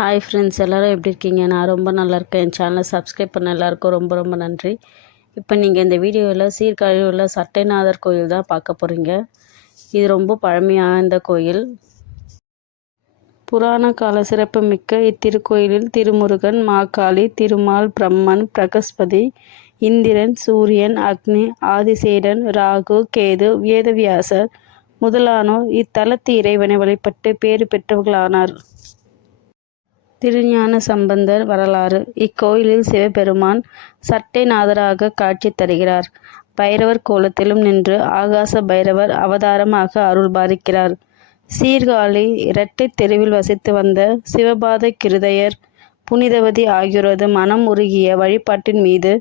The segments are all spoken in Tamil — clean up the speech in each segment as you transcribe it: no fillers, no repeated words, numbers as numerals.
ஹாய் ஃப்ரெண்ட்ஸ், எல்லோரும் எப்படி இருக்கீங்க? நான் ரொம்ப நல்லா இருக்கேன். என் சேனலை சப்ஸ்கிரைப் பண்ண எல்லாருக்கும் ரொம்ப ரொம்ப நன்றி. இப்போ நீங்கள் இந்த வீடியோவில் சீர்காழியில் உள்ள சட்டைநாதர் கோயில் தான் பார்க்க போகிறீங்க. இது ரொம்ப பழமையான இந்த கோயில். புராண கால சிறப்புமிக்க இத்திருக்கோயிலில் திருமுருகன், மாகாளி, திருமால், பிரம்மன், பிரகஸ்பதி, இந்திரன், சூரியன், அக்னி, ஆதிசேடன், ராகு, கேது, வேதவியாசர் முதலானோர் இத்தலத்து இறைவனை வழிபட்டு பேறு பெற்றவர்களானார். திருஞான சம்பந்தர் வரலாறு. இக்கோயிலில் சிவபெருமான் சட்டைநாதராக காட்சி தருகிறார். பைரவர் கோலத்திலும் நின்று ஆகாச பைரவர் அவதாரமாக அருள் பாலிக்கிறார். சீர்காழி இரட்டை தெருவில் வசித்து வந்த சிவபாத கிருதையர், புனிதவதி ஆகியோரது மனம் உருகிய வழிபாட்டின் மீது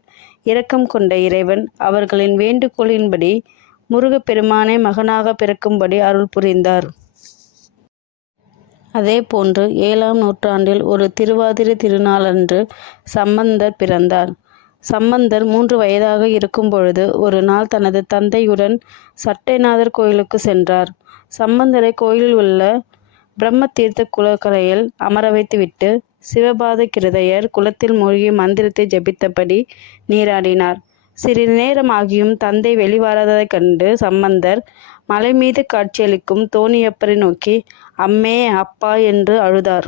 இரக்கம் கொண்ட இறைவன் அவர்களின் வேண்டுகோளின்படி முருகப்பெருமானை மகனாக பிறக்கும்படி அருள் புரிந்தார். அதேபோன்று 7ஆம் நூற்றாண்டில் ஒரு திருவாதிரை திருநாளன்று சம்பந்தர் பிறந்தார். சம்பந்தர் 3 வயதாக இருக்கும் பொழுது ஒரு நாள் தனது தந்தையுடன் சட்டைநாதர் கோயிலுக்கு சென்றார். சம்பந்தரை கோயிலில் உள்ள பிரம்மதீர்த்த குளக்கரையில் அமர வைத்துவிட்டு சிவபாத கிருதையர் குளத்தில் மூழ்கி மந்திரத்தை ஜபித்தபடி நீராடினார். சிறிது நேரம் ஆகியும் தந்தை வெளிவராததைக் கண்டு சம்பந்தர் மலை மீது காட்சியளிக்கும் தோணியப்பரை நோக்கி அம்மே, அப்பா என்று அழுதார்.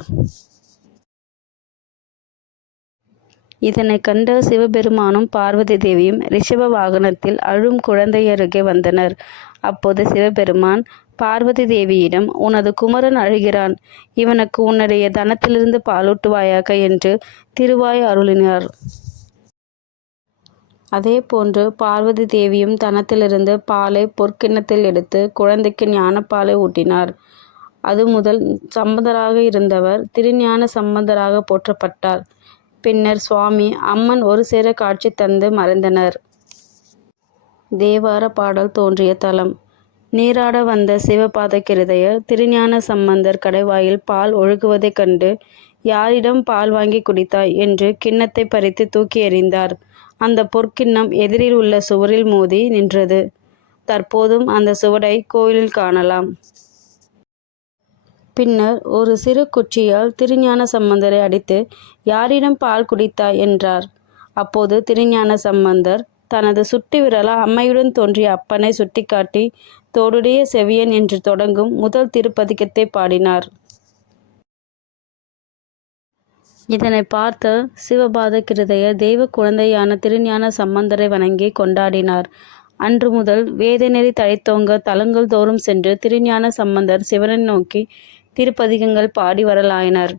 இதனை கண்ட சிவபெருமானும் பார்வதி தேவியும் ரிஷப வாகனத்தில் அழும் குழந்தை அருகே வந்தனர். அப்போது சிவபெருமான் பார்வதி தேவியிடம், உனது குமரன் அழுகிறான், இவனுக்கு உன்னுடைய தனத்திலிருந்து பாலூட்டுவாயாக என்று திருவாய் அருளினார். அதே போன்று பார்வதி தேவியும் தனத்திலிருந்து பாலை பொற்கிண்ணத்தில் எடுத்து குழந்தைக்கு ஞானப்பாலை ஊட்டினார். அது முதல் சம்பந்தராக இருந்தவர் திருஞான சம்பந்தராக போற்றப்பட்டார். பின்னர் சுவாமி, அம்மன் ஒரு சேர காட்சி தந்து மறைந்தனர். தேவார பாடல் தோன்றிய தலம். நீராட வந்த சிவபாத கிருதையர் திருஞான சம்பந்தர் கடைவாயில் பால் ஒழுகுவதைக் கண்டு, யாரிடம் பால் வாங்கி குடித்தாய் என்று கிண்ணத்தை பறித்து தூக்கி எறிந்தார். அந்த பொற்கிண்ணம் எதிரில் உள்ள சுவரில் மோதி நின்றது. தற்போதும் அந்த சுவடை கோயிலில் காணலாம். பின்னர் ஒரு சிறு குச்சியால் திருஞான சம்பந்தரை அடித்து, யாரிடம் பால் குடித்தாய் என்றார். அப்போது திருஞான சம்பந்தர் தனது சுட்டு விரலால் அம்மையுடன் தோன்றிய அப்பனை சுட்டிக்காட்டி தோடுடைய செவியன் என்று தொடங்கும் முதல் திருப்பதிகத்தை பாடினார். இதனை பார்த்த சிவபாத கிருதையர் தெய்வ குழந்தையான திருஞான சம்பந்தரை வணங்கி கொண்டாடினார். அன்று முதல் வேதநெறி தழைத்தோங்க தலங்கள் தோறும் சென்று திருஞான சம்பந்தர் சிவனை நோக்கி திருப்பதிகங்கள் பாடி வரலாயினர்.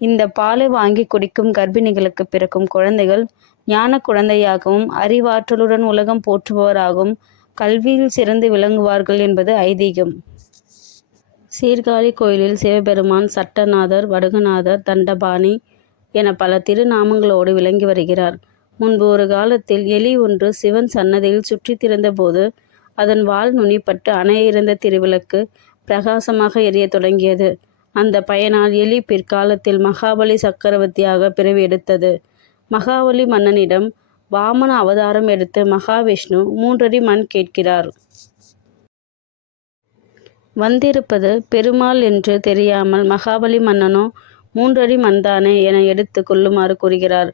இந்த பாலை வாங்கி குடிக்கும் கர்ப்பிணிகளுக்கு பிறக்கும் குழந்தைகள் ஞான குழந்தையாகவும் அறிவாற்றலுடன் உலகம் போற்றுபவராகவும் கல்வியில் சிறந்து விளங்குவார்கள் என்பது ஐதீகம். சீர்காழி கோயிலில் சிவபெருமான் சட்டநாதர், வடுகநாதர், தண்டபாணி என பல திருநாமங்களோடு விளங்கி வருகிறார். முன்பு ஒரு காலத்தில் எலி ஒன்று சிவன் சன்னதியில் சுற்றி திறந்தபோது அதன் வால் நுனிப்பட்டு அணைய இருந்த திருவிளக்கு பிரகாசமாக எரிய தொடங்கியது. அந்த பயனால் எலி பிற்காலத்தில் மகாபலி சக்கரவர்த்தியாக பிறவி எடுத்தது. மகாபலி மன்னனிடம் வாமன அவதாரம் எடுத்து மகாவிஷ்ணு 3 அடி மண் கேட்கிறார். வந்திருப்பது பெருமாள் என்று தெரியாமல் மகாபலி மன்னனோ 3 அடி மண்தானே என எடுத்து கொள்ளுமாறு கூறுகிறார்.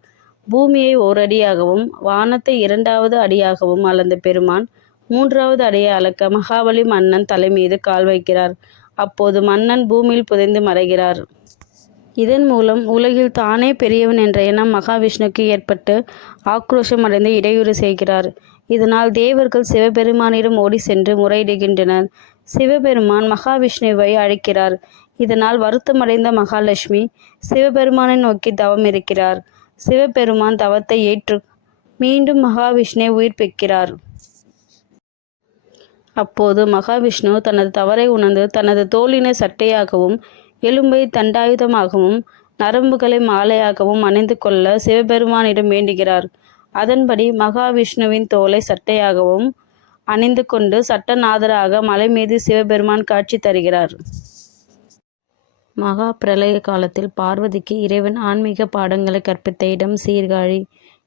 பூமியை 1 அடியாகவும் வானத்தை 2வது அடியாகவும் அளந்த பெருமான் 3வது அடியை அளக்க மகாபலி மன்னன் தலை மீது கால் வைக்கிறார். அப்போது மன்னன் பூமியில் புதைந்து மறைகிறார். இதன் மூலம் உலகில் தானே பெரியவன் என்ற எண்ணம் மகாவிஷ்ணுக்கு ஏற்பட்டு ஆக்ரோஷம் அடைந்து இடையூறு செய்கிறார். இதனால் தேவர்கள் சிவபெருமானிடம் ஓடி சென்று முறையிடுகின்றனர். சிவபெருமான் மகாவிஷ்ணுவை அழைக்கிறார். இதனால் வருத்தமடைந்த மகாலட்சுமி சிவபெருமானை நோக்கி தவம் இருக்கிறார். சிவபெருமான் தவத்தை ஏற்று மீண்டும் மகாவிஷ்ணுவை உயிர்ப்பிக்கிறார். அப்போது மகாவிஷ்ணு தனது தவறை உணர்ந்து தனது தோலினை சட்டையாகவும் எலும்பை தண்டாயுதமாகவும் நரம்புகளை மாலையாகவும் அணிந்து கொள்ள சிவபெருமானிடம் வேண்டுகிறார். அதன்படி மகாவிஷ்ணுவின் தோலை சட்டையாகவும் அணிந்து கொண்டு சட்டநாதராக மலை மீது சிவபெருமான் காட்சி தருகிறார். மகா பிரளய காலத்தில் பார்வதிக்கு இறைவன் ஆன்மீக பாடங்களை கற்பித்த இடம் சீர்காழி.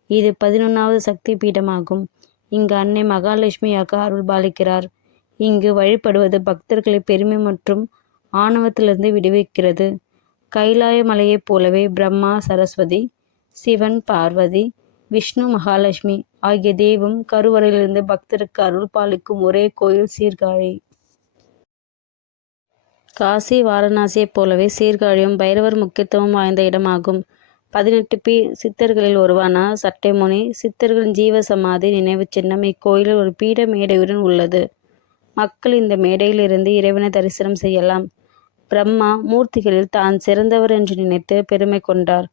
இது 11வது சக்தி பீடமாகும். இங்கு அன்னை மகாலட்சுமியாக அருள் பாலிக்கிறார். இங்கு வழிபடுவது பக்தர்களை பெருமை மற்றும் ஆணவத்திலிருந்து விடுவிக்கிறது. கைலாய மலையைப் போலவே பிரம்மா சரஸ்வதி, சிவன் பார்வதி, விஷ்ணு மகாலட்சுமி ஆகிய தெய்வம் கருவறையிலிருந்து பக்தருக்கு அருள் பாலிக்கும் ஒரே கோயில் சீர்காழி. காசி வாரணாசியைப் போலவே சீர்காழியும் பைரவர் முக்கியத்துவம் வாய்ந்த இடமாகும். 18 சித்தர்களில் ஒருவரான சட்டைமுனி சித்தர்களின் ஜீவ சமாதி நினைவு சின்னம் இக்கோயிலில் ஒரு பீட மேடையுடன் உள்ளது. மக்கள் இந்த மேடையில் இருந்து இறைவனை தரிசனம் செய்யலாம். பிரம்மா மூர்த்திகளில் தான் சிறந்தவர் என்று நினைத்து பெருமை கொண்டார்.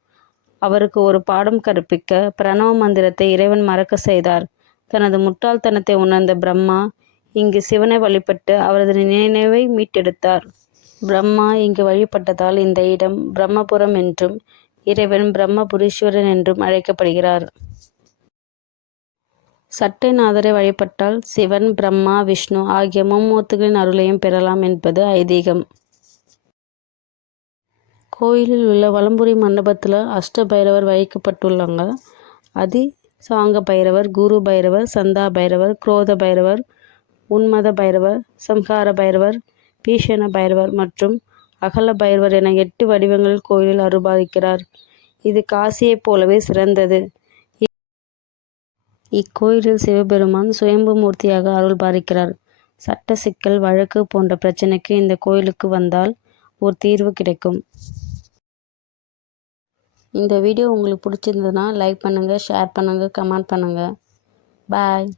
அவருக்கு ஒரு பாடம் கற்பிக்க பிரணவ மந்திரத்தை இறைவன் மறக்க செய்தார். தனது முட்டாள்தனத்தை உணர்ந்த பிரம்மா இங்கு சிவனை வழிபட்டு அவரது நினைவை மீட்டெடுத்தார். பிரம்மா இங்கு வழிபட்டதால் இந்த இடம் பிரம்மபுரம் என்றும் இறைவன் பிரம்மபுரீஸ்வரன் என்றும் அழைக்கப்படுகிறார். சட்டைநாதரை வழிபட்டால் சிவன், பிரம்மா, விஷ்ணு ஆகிய மும்மூர்த்திகளின் அருளையும் பெறலாம் என்பது ஐதீகம். கோயிலில் உள்ள வலம்புரி மண்டபத்தில் அஷ்ட பைரவர் வைக்கப்பட்டுள்ளாங்க. அதி சாங்க பைரவர், குரு பைரவர், சந்தா பைரவர், குரோத பைரவர், உன்மத பைரவர், சம்ஹார பைரவர், பீஷண பைரவர் மற்றும் அகல பைரவர் என 8 வடிவங்களில் கோயிலில் அருள்பாலிக்கிறார். இது காசியைப் போலவே சிறந்தது. இக்கோயிலில் சிவபெருமான் சுயம்பு மூர்த்தியாக அருள்பாலிக்கிறார். சட்ட சிக்கல், வழக்கு போன்ற பிரச்சனைக்கு இந்த கோயிலுக்கு வந்தால் ஒரு தீர்வு கிடைக்கும். இந்த வீடியோ உங்களுக்கு பிடிச்சிருந்ததுன்னா லைக் பண்ணுங்கள், ஷேர் பண்ணுங்கள், கமெண்ட் பண்ணுங்கள். பாய்.